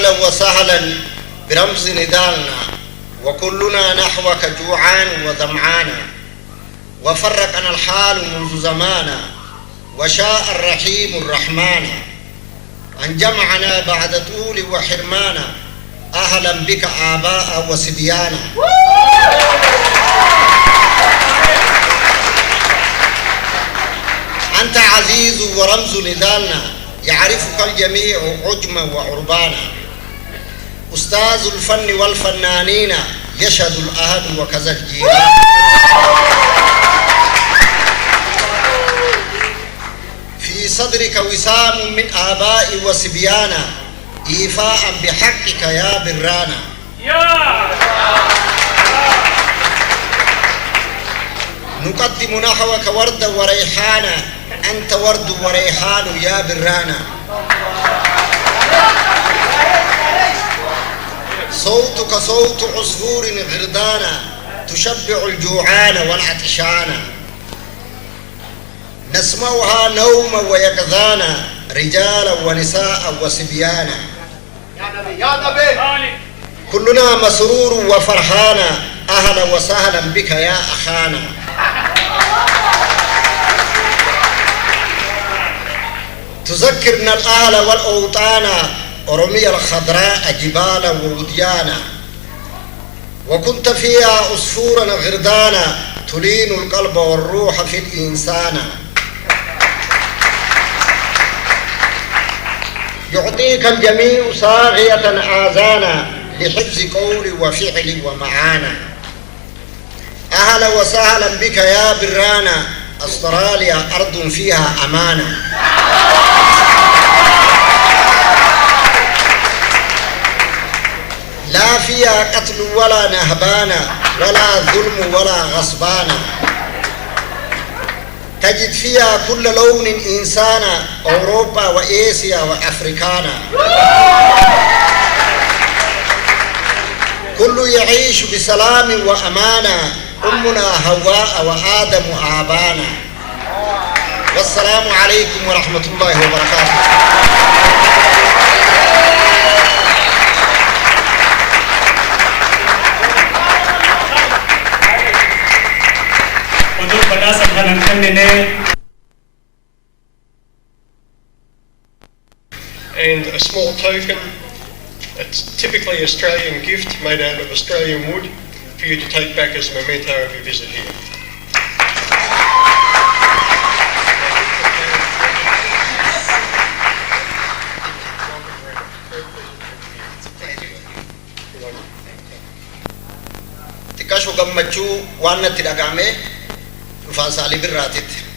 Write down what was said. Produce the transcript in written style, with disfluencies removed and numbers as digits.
أهلا وسهلا برمز ندالنا وكلنا نحوك جوعان وظمعانا وفرقنا الحال منذ زمانا وشاء الرحيم الرحمن أن جمعنا بعد طول وحرمانا أهلا بك آباء وصبيانا أنت عزيز ورمز نضالنا يعرفك الجميع عجما وعربانا أستاذ الفن والفنانين يشهد الأهل وكذا الجيران في صدرك وسام من آباء وصبيانا إيفاء بحقك يا برانا نقدم نحوك وردا وريحانا أنت ورد وريحان يا برانا صوتك صوت عصفور غردانا تشبع الجوعان والعطشان نسمعها نوما ويقظانا رجالا ونساء وصبيانا يا نبي كلنا مسرور وفرحانا أهلا وسهلا بك يا أخانا تذكرنا الأهل والأوطان أرمية الخضراء جبالا ووديانا وكنت فيها عصفورا غردانا تلين القلب والروح في الإنسان يعطيك الجميع صاغية آذانا لحفظ قولي وفعلي ومعانا أهلا وسهلا بك يا برانا أستراليا أرض فيها أمانة لا فيها قتل ولا نهبانا ولا ظلم ولا غصبانا تجد فيها كل لون إنسانا أوروبا وآسيا وأفريكانا كل يعيش بسلام وأمانة أمنا هواء وآدم آبانا والسلام عليكم ورحمة الله وبركاته And a small token, it's typically Australian gift made out of Australian wood for you to take back as a memento of your visit here. Tikashu gammachu waan natti dhagahame dhufaan saalii birraatitti